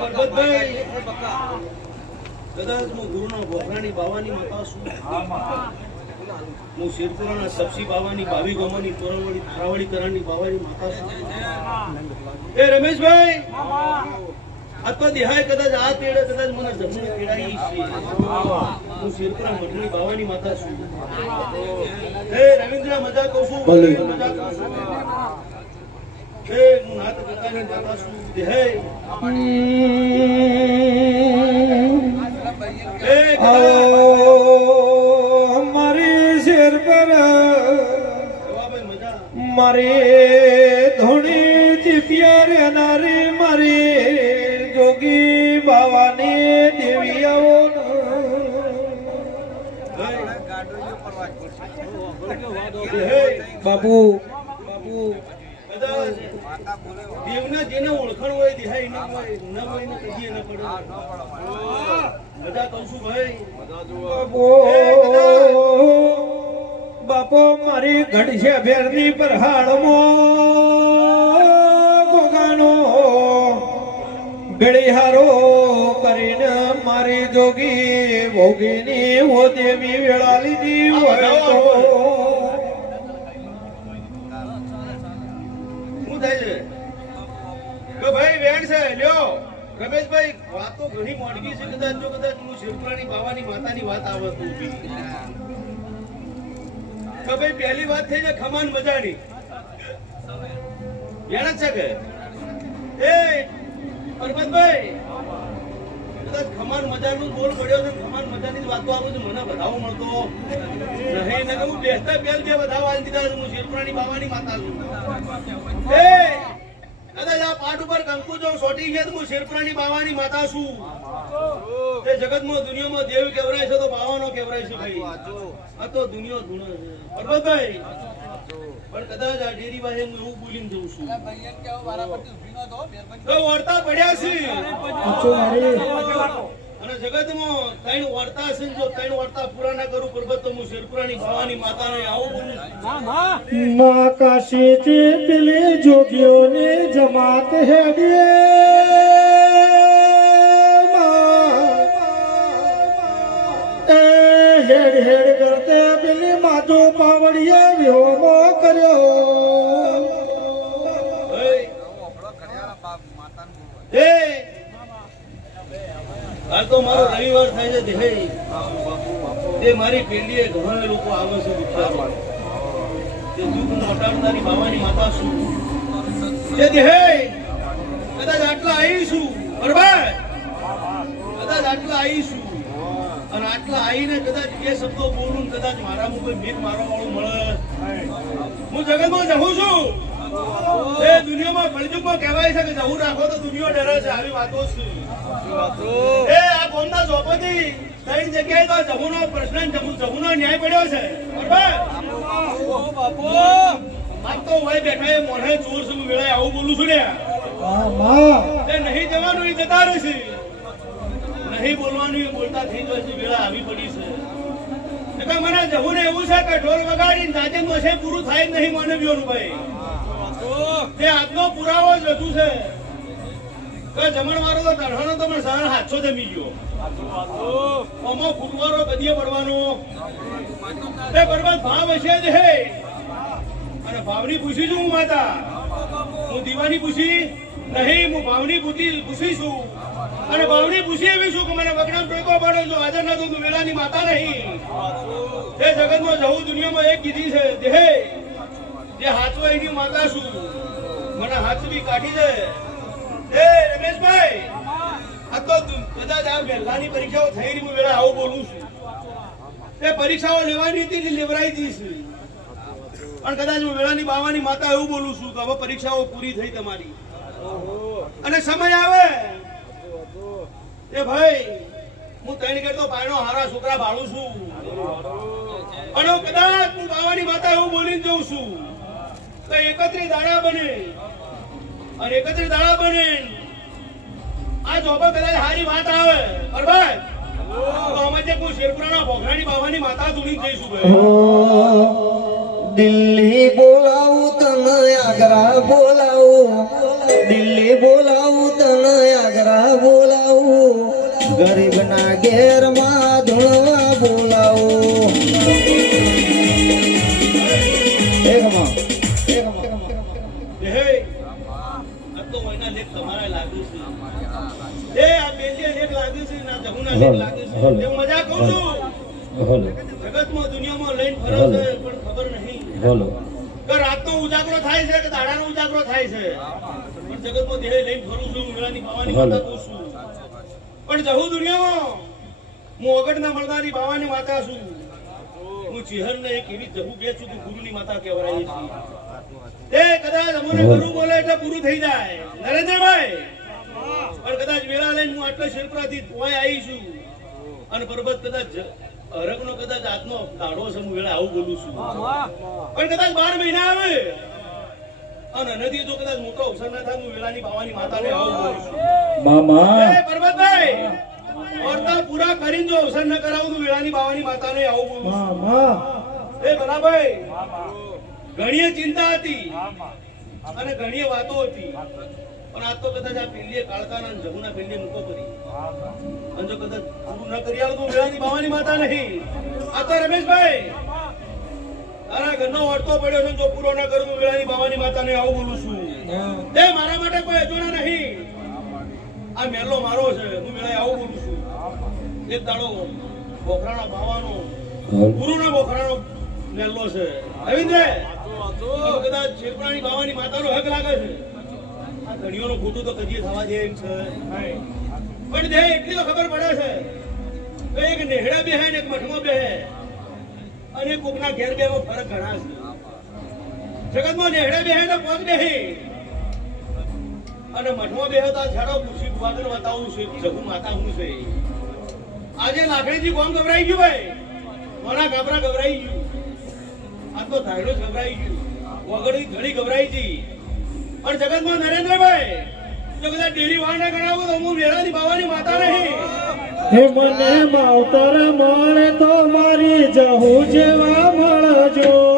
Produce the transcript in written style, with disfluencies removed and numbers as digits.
ભગતભાઈ કદાચ હું ગુરુના બોખરાની બાવાની માતા છું. હું શેરપુરાના સબસી બાવાની ભાવી ગોમાની તોરણવાળી થારાવાળી કરાની બાવાની માતા છું. એ રમેશભાઈ આ તો દેહાય કદાચ આ તેડે કદાચ મને જમણી તેડાઈ છે. હું શેરપુરા મઠની બાવાની માતા છું. એ રવિન્દ્ર મજા કહું છું, મજા કહું છું. એ હું નાથ ગંગાની માતા છું. દેહાય મારી શેર પર મારી ધોણી ચીપિયા રે નારી મારી જોગી બાવાની દેવી આવો બાબુ બાબુ દેવના જેને ઓળખાણ હોય દેહાય ન હોય ન હોય ને કદી ન પડે. બધા કહું છું ભાઈ બાપો મારી ઘડશે ફેરની પર હાડમાં ગોગાનો બેળીહારો કરીને મારી જોગી ભોગીની હો દેવી વેળા લીધી હોય તો શું થાય છે તો ભાઈ વેણ છે લ્યો રમેશભાઈ વાતો ઘણી મોડગી છે. કદાચ જો કદાચ હું શિવપુરાની બાવાની માતાની વાત આવતું તો ભાઈ પહેલી વાત થઈ છે ખમાન મજાની વેણ છે કે એ પરબતભાઈ કદાચ ખમાન મજાનું બોલ પડ્યો છે. ખમાન મજાની વાતો આવે છે મને વધાવો મળતો નહીં ને હું બેસતા પહેલ બે વધાવો આવી દીધા છે. હું શિવપુરાની બાવાની માતા છું. એ કદાચ આ પાઠ ઉપર કંકુ જો સોટી છે તો હું શેરપુરાની બાવાની માતા છું. એ જગતમાં દુનિયામાં દેવ કેવરાય છે તો બાવાનો કેવરાય છે ભાઈ. આ તો દુનિયા ધૂણો છે પરબતભાઈ. પણ કદાચ આ ડેરી વાહે હું એવું બોલીને જઉં છું તો વર્તા પડ્યા છે અને જગતમાં ત્રણ વર્તા છે. જો ત્રણ વર્તા પૂરા ના કરું પરબત તો હું શેરપુરાની બાવાની માતાને આવું બોલું છું. માં કાશીથી પેલી જોગીઓને જમાત હેડીએ હેડ હેડ કરતે પેલી માધો પાવડીએ વ્યોમો કર્યો. હાલ તો મારો રવિવાર થાય છે દેહે તે મારી પેઢીએ ઘણા લોકો આવે છે વિચારવા તે દુઃખ મટાડનારી બાવાની માતા છું. તે દેહે કદાચ આટલા આવીશું બરાબર કદાચ આટલા આવીશું અને આટલા આવીને કદાચ બે શબ્દો બોલું કદાચ મારા ઉપર મેઘ મારવા વાળું મળે. હું જગતમાં જવું છું. એ દુનિયામાં કળજુગમાં કહેવાય છે કે જવું રાખો તો દુનિયા ડરે છે. આવી વાતો છે. એ આ કોમના ચોપોથી ત્રણ જગ્યાએ તો જમુનો પ્રશ્ન જમુનો ન્યાય પડ્યો છે બરાબર. આમ તો હોય બેઠા એ મોઢે ચોર છે વેળાએ આવું બોલું છું ને એ નહીં જવાનું એ જતા રહેશે. નહીં બોલવાનું એ બોલતા થઈ જાય છે. વેળા આવી પડી છે. મને જવું ને એવું છે કે ઢોલ વગાડીને જાજે નોશે પૂરું થાય જ નહીં માનવીઓનું ભાઈ. તે આજનો પુરાવો જ વધુ છે કે જમણવારો તો તરહાનો તો મને સહન હાથો જમી ગયો. આમાં ફૂટવારો બધીએ પડવાનો તે બરબાદ ભાવ હશે જ હે. અને ભાવની પૂછી છું હું માતા. હું દીવાની પૂછી નહીં, હું ભાવની પૂછી છું. અને ભાવની પૂછી એવી છું કે મને વગડામ ટોકો પાડો જો હાજર ના તું વેલાની માતા નહીં. તે જગતમાં જવું દુનિયામાં એક કીધી છે દેહે જે હાચવો એની માતા છું. મને હાચવી કાઢી દે. એ રમેશભાઈ આ તો કદાચ આ વહેલાની પરીક્ષાઓ થઈ રહી હું વેળા આવું બોલું છું. એ પરીક્ષાઓ લેવાની હતી લેવરાઈ હતી છે. પણ કદાચ હું વેળાની બાવાની માતા એવું બોલું છું કે હવે પરીક્ષાઓ પૂરી થઈ તમારી અને સમય આવે એ ભાઈ હું ત્રણ કરતો પાયણો હારા છોકરા ભાડું છું. અને હું કદાચ હું બાવાની માતા એવું બોલીને જઉં છું તો 31 દાડા બને અને 31 દાડા બને આ જોબો કદાચ હારી વાત આવે બરાબર તો અમે જે કોઈ શેરપુરાના ભોગરાની બાવાની માતા ધૂણી જઈશું ભાઈ. દિલ્હી બોલાવું તને આગ્રા બોલાવું દિલ્હી બોલાવું તને આગ્રા બોલાવું ગરીબના ઘેરમાં ધૂણવા બોલાવું હે આ તો મહિના લેખ તમારા લાગુ છે એ આ બેટી લેખ લાગુ છે ના જમુના લેખ લાગુ છે તે હું મજાક કહું છું જગતમાં દુનિયામાં લઈને ફરો છે પણ ખબર નહીં કે રાતનો ઉજાગરો થાય છે કે દાડાનો ઉજાગરો થાય છે પણ જગતમાં દેહ લઈને ફરું છું મેળાની બાવાની માતા કહું છું પણ જહુ દુનિયામાં હું ઓગળના મળનારી બાવાની માતા છું હું ચિહરને એક એવી જહુ કે છું કે ગુરુની માતા કહેવાય છે એ કદાચ અમને ગુરુ બોલે એટલે પૂરું થઈ જાય નરેન્દ્રભાઈ પણ કદાચ વેળા લઈને હું આટલા શેરપરાથી તોય આવી છું અને પર્વત કદાચ હરકનો કદાચ આજનો દાડો છે હું વેળા આવું બોલું છું પણ કદાચ 12 મહિના આવે અને નદી જો કદાચ મોટો અવસર ના થાય હું વેળાની બાવાની માતાને આવું બોલું છું મામા એ પર્વતભાઈ વાર્તા પૂરા કરીને જો અવસર ન કરાવું તો વેળાની બાવાની માતાને આવું બોલું છું મામા એ ભલાભાઈ ઘણી ચિંતા હતી અને ઘણી વાતો હતી પણ આજ તો કદાચ આ પેલીએ કાળકાના જમુના પેલીએ મૂકો કરી અને જો કદાચ પૂરું ન કરી આવું તો વેળાની બાવાની માતા નહીં આ તો રમેશભાઈ તારા ઘરનો ઓળતો પડ્યો છે જો પૂરો ન કરું તો વેળાની બાવાની માતાને આવું બોલું છું તે મારા માટે કોઈ અજોડા નહીં આ મેલો મારો છે હું વેળાએ આવું બોલું છું એક દાડો બોખરાનો ભાવાનો ગુરુનો બોખરાનો મેલો છે રવિન્દ્ર કદાચ શેરપરાની બાવાની માતાનો હક લાગે છે આ ઘણીઓનું ખોટું તો કદી થવા દે એમ છે પણ દે એટલી તો ખબર પડે છે કે એક નેહડા બેહે ને એક મઠમાં બેહે અને કોકના ઘેર બેમાં ફરક ઘણા છે જગતમાં નેહડા બેહે ને પગ બેહે અને મઠમાં બેહે તો છાડો પૂછી ભગવાન બતાવું છે જગુ માતા હું છે આજે લાકડીજી કોમ ગભરાઈ ગયું ભાઈ મોના ગાબરા ગભરાઈ ગયું આ તો ધાયડો ગભરાઈ ગયું વગડી ઘડી ગભરાઈ ગઈ પણ જગતમાં નરેન્દ્રભાઈ જો કદાચ ડેરી વાળ ના ગણાવું તો હું વેળાની બાવાની માતા નહીં હે મને માવતર મળે તો મારી જહુ જેવા મળજો